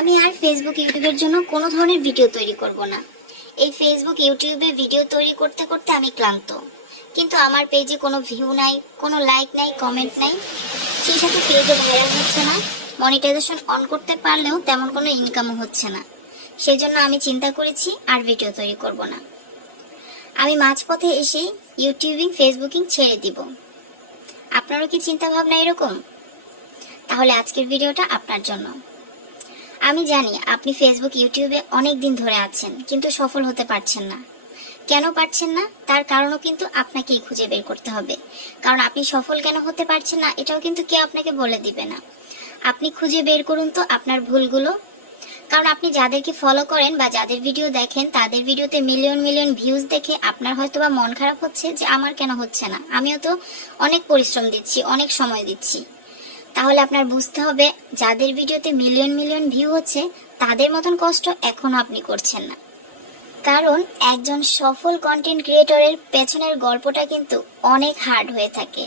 আমি আর ফেসবুক ইউটিউবের জন্য কোনো ধরনের ভিডিও তৈরি করব না। এই ফেসবুক ইউটিউবে ভিডিও তৈরি করতে করতে আমি ক্লান্ত। কিন্তু আমার পেজে কোনো ভিউ নাই, কোনো লাইক নাই, কমেন্ট নাই, সেই সাথে পেজে ভাইরাল হচ্ছে না, মনিটাইজেশন অন করতে পারলেও তেমন কোনো ইনকামও হচ্ছে না। সেজন্য আমি চিন্তা করেছি আর ভিডিও তৈরি করব না। আমি মাঝপথে এসে ইউটিউবিং ফেসবুকিং ছেড়ে দিব। আপনারও কি চিন্তা ভাবনা এরকম? তাহলে আজকের ভিডিওটা আপনার জন্য। আমি জানি আপনি ফেসবুক ইউটিউবে অনেক দিন ধরে আছেন, কিন্তু সফল হতে পারছেন না। কেন পারছেন না তার কারণও কিন্তু আপনাকেই খুঁজে বের করতে হবে। কারণ আপনি সফল কেন হতে পারছেন না এটাও কিন্তু কেউ আপনাকে বলে দিবে না। আপনি খুঁজে বের করুন তো আপনার ভুলগুলো। কারণ আপনি যাদেরকে ফলো করেন বা যাদের ভিডিও দেখেন তাদের ভিডিওতে মিলিয়ন মিলিয়ন ভিউজ দেখে আপনার হয়তোবা মন খারাপ হচ্ছে যে আমার কেন হচ্ছে না, আমিও তো অনেক পরিশ্রম দিচ্ছি, অনেক সময় দিচ্ছি। তাহলে আপনার বুঝতে হবে যাদের ভিডিওতে মিলিয়ন মিলিয়ন ভিউ হচ্ছে তাদের মতন কষ্ট এখনো আপনি করছেন না। কারণ একজন সফল কন্টেন্ট ক্রিয়েটরের পেছনের গল্পটা কিন্তু অনেক হার্ড হয়ে থাকে।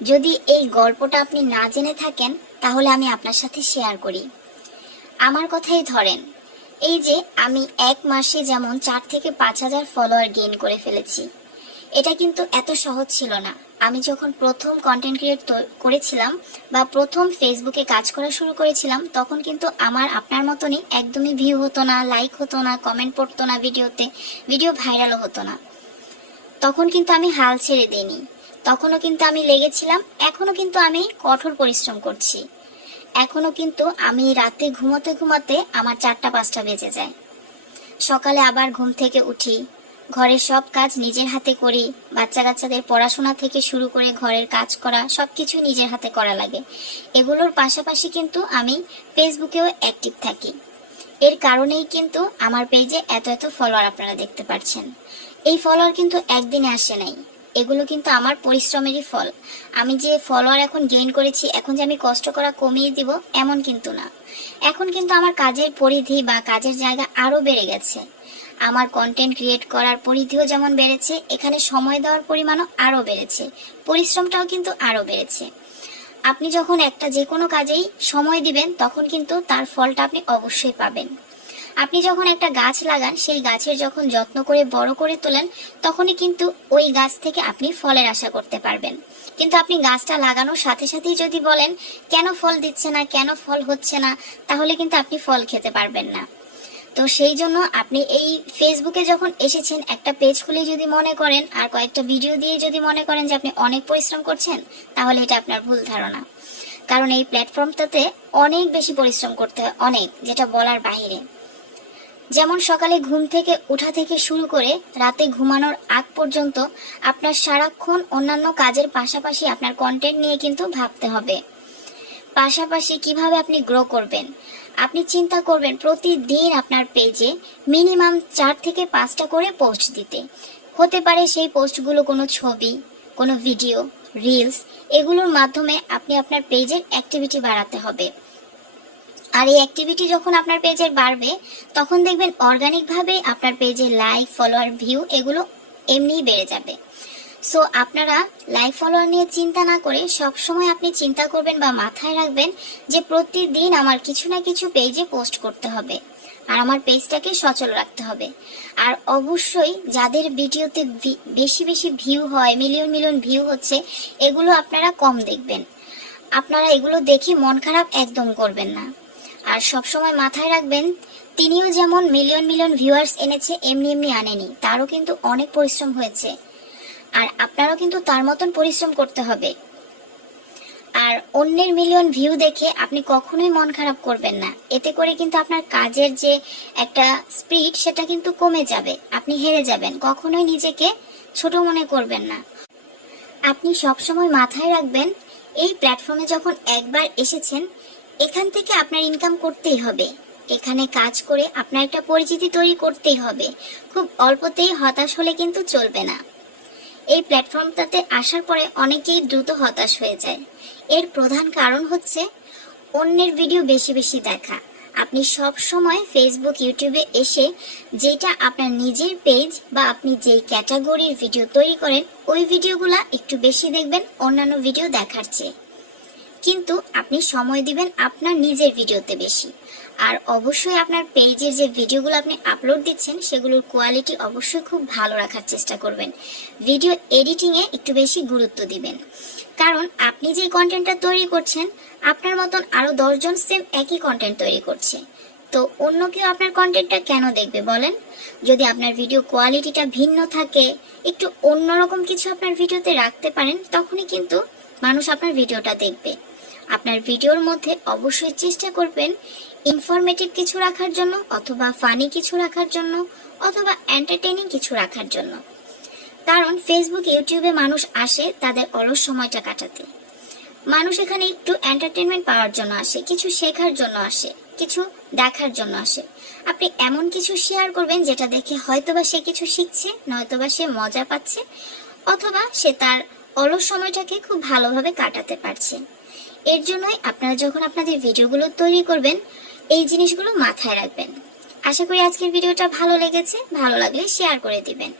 যদি এই গল্পটা আপনি না জেনে থাকেন তাহলে আমি আপনার সাথে শেয়ার করি। আমার কথাই ধরেন, এই যে আমি এক মাসে যেমন 4 থেকে 5,000 ফলোয়ার গেইন করে ফেলেছি, এটা কিন্তু এত সহজ ছিল না। আমি যখন প্রথম কন্টেন্ট ক্রিয়েট করেছিলাম বা প্রথম ফেসবুকে কাজ করা শুরু করেছিলাম তখন কিন্তু আমার আপনার মতনই একদমই ভিউ হতো না, লাইক হতো না, কমেন্ট পড়তো না ভিডিওতে, ভিডিও ভাইরালও হতো না। তখন কিন্তু আমি হাল ছেড়ে দিইনি, তখনও কিন্তু আমি লেগেছিলাম, এখনো কিন্তু আমি কঠোর পরিশ্রম করছি। এখনো কিন্তু আমি রাতে ঘুমাতে ঘুমাতে আমার 4টা-5টা বেজে যায়। সকালে আবার ঘুম থেকে উঠি, ঘরের সব কাজ নিজের হাতে করি, বাচ্চা কাচ্চাদের পড়াশোনা থেকে শুরু করে ঘরের কাজ করা সবকিছু নিজের হাতে করা লাগে। এগুলোর পাশাপাশি কিন্তু আমি ফেসবুকেও অ্যাক্টিভ থাকি। এর কারণেই কিন্তু আমার পেজে এত এত ফলোয়ার আপনারা দেখতে পাচ্ছেন। এই ফলোয়ার কিন্তু একদিনে আসে নাই, এগুলো কিন্তু আমার পরিশ্রমেরই ফল। আমি যে ফলোয়ার এখন গেইন করেছি, এখন যে আমি কষ্ট করা কমিয়ে দিব এমন কিন্তু না। এখন কিন্তু আমার কাজের পরিধি বা কাজের জায়গা আরো বেড়ে গেছে। আমার কন্টেন্ট ক্রিয়েট করার পরিধিও যেমন বেড়েছে, এখানে সময় দেওয়ার পরিমাণও আরো বেড়েছে, পরিশ্রমটাও কিন্তু আরো বেড়েছে। আপনি যখন একটা যে কোনো কাজেই সময় দিবেন তখন কিন্তু তার ফলটা আপনি অবশ্যই পাবেন। আপনি যখন একটা গাছ লাগান, সেই গাছের যখন যত্ন করে বড় করে তোলেন তখনই কিন্তু ওই গাছ থেকে আপনি ফলের আশা করতে পারবেন। কিন্তু আপনি গাছটা লাগানোর সাথে সাথেই যদি বলেন কেন ফল দিচ্ছে না, কেন ফল হচ্ছে না, তাহলে কিন্তু আপনি ফল খেতে পারবেন না। তো সেই জন্য আপনি এই ফেসবুকে যখন এসেছেন, একটা পেজ খুলে যদি মনে করেন আর কয়েকটা ভিডিও দিয়ে যদি মনে করেন যে আপনি অনেক পরিশ্রম করছেন, তাহলে এটা আপনার ভুল ধারণা। কারণ এই প্ল্যাটফর্মটাতে অনেক বেশি পরিশ্রম করতে হয়, অনেক, যেটা বলার বাইরে। যেমন সকালে ঘুম থেকে ওঠা থেকে শুরু করে রাতে ঘুমানোর আগ পর্যন্ত আপনার সারাক্ষণ অন্যান্য কাজের পাশাপাশি আপনার কন্টেন্ট নিয়ে কিন্তু ভাবতে হবে। পাশাপাশি কিভাবে আপনি গ্রো করবেন, আপনি চিন্তা করবেন প্রতিদিন আপনার পেজে মিনিমাম 4 থেকে 5টা করে পোস্ট দিতে। হতে পারে সেই পোস্টগুলো কোনো ছবি, কোনো ভিডিও, রিলস, এগুলোর মাধ্যমে আপনি আপনার পেজের অ্যাক্টিভিটি বাড়াতে হবে। আর এই অ্যাক্টিভিটি যখন আপনার পেজের বাড়বে তখন দেখবেন অর্গানিকভাবে আপনার পেজে লাইক, ফলোয়ার, ভিউ এগুলো এমনিই বেড়ে যাবে। সো আপনারা লাইক, ফলোয়ার নিয়ে চিন্তা না করে সবসময় আপনি চিন্তা করবেন বা মাথায় রাখবেন যে প্রতিদিন আমার কিছু না কিছু পেজে পোস্ট করতে হবে আর আমার পেজটাকে সচল রাখতে হবে। আর অবশ্যই যাদের ভিডিওতে বেশি বেশি ভিউ হয়, মিলিয়ন মিলিয়ন ভিউ হচ্ছে, এগুলো আপনারা কম দেখবেন। আপনারা এগুলো দেখে মন খারাপ একদম করবেন না। আর সবসময় মাথায় রাখবেন তিনিও যেমন মিলিয়ন মিলিয়ন ভিউয়ার্স এনেছে এমনি এমনি আনেনি, তারও কিন্তু অনেক পরিশ্রম হয়েছে। আর আপনারাও কিন্তু তার মতন পরিশ্রম করতে হবে। আর অন্যের মিলিয়ন ভিউ দেখে আপনি কখনোই মন খারাপ করবেন না। এতে করে কিন্তু আপনার কাজের যে একটা স্পিড সেটা কিন্তু কমে যাবে, আপনি হেরে যাবেন। কখনোই নিজেকে ছোট মনে করবেন না। আপনি সবসময় মাথায় রাখবেন এই প্ল্যাটফর্মে যখন একবার এসেছেন, এখান থেকে আপনার ইনকাম করতেই হবে। এখানে কাজ করে আপনার একটা পরিচিতি তৈরি করতেই হবে। খুব অল্পতেই হতাশ হলে কিন্তু চলবে না। এই প্ল্যাটফর্মটাতে আসার পরে অনেকেই দ্রুত হতাশ হয়ে যায়। এর প্রধান কারণ হচ্ছে অন্যের ভিডিও বেশি বেশি দেখা। আপনি সব সময় ফেসবুক, ইউটিউবে এসে যেটা আপনার নিজের পেজ বা আপনি যেই ক্যাটাগরির ভিডিও তৈরি করেন ওই ভিডিওগুলা একটু বেশি দেখবেন অন্যান্য ভিডিও দেখার চেয়ে। কিন্তু আপনি সময় দিবেন আপনার নিজের ভিডিওতে বেশি। আর অবশ্যই আপনার পেজের যে ভিডিওগুলো আপনি আপলোড দিচ্ছেন সেগুলোর কোয়ালিটি অবশ্যই খুব ভালো রাখার চেষ্টা করবেন। ভিডিও এডিটিংয়ে একটু বেশি গুরুত্ব দিবেন, কারণ আপনি যে কন্টেন্টটা তৈরি করছেন আপনার মতন আরো 10 জন সেম একই কন্টেন্ট তৈরি করছে, তো অন্য কেউ আপনার কন্টেন্টটা কেন দেখবে বলেন? যদি আপনার ভিডিও কোয়ালিটিটা ভিন্ন থাকে, একটু অন্যরকম কিছু আপনার ভিডিওতে রাখতে পারেন, তখনই কিন্তু মানুষ আপনার ভিডিওটা দেখবে। আপনার ভিডিওর মধ্যে অবশ্যই চেষ্টা করবেন ইনফরমেটিভ কিছু রাখার জন্য, অথবা ফানি কিছু রাখার জন্য, অথবা এন্টারটেইনিং কিছু রাখার জন্য। কারণ ফেসবুক ইউটিউবে মানুষ আসে তাদের অলস সময়টা কাটাতে। মানুষ এখানে একটু এন্টারটেনমেন্ট পাওয়ার জন্য আসে, কিছু শেখার জন্য আসে, কিছু দেখার জন্য আসে। আপনি এমন কিছু শেয়ার করবেন যেটা দেখে হয়তোবা সে কিছু শিখছে, নয়তোবা সে মজা পাচ্ছে, অথবা সে তার অলস সময়টাকে খুব ভালোভাবে কাটাতে পারছে। এর জন্যই আপনারা যখন আপনাদের ভিডিওগুলো তৈরি করবেন এই জিনিসগুলো মাথায় রাখবেন। আশা করি আজকের ভিডিওটা ভালো লেগেছে, ভালো লাগলে শেয়ার করে দিবেন।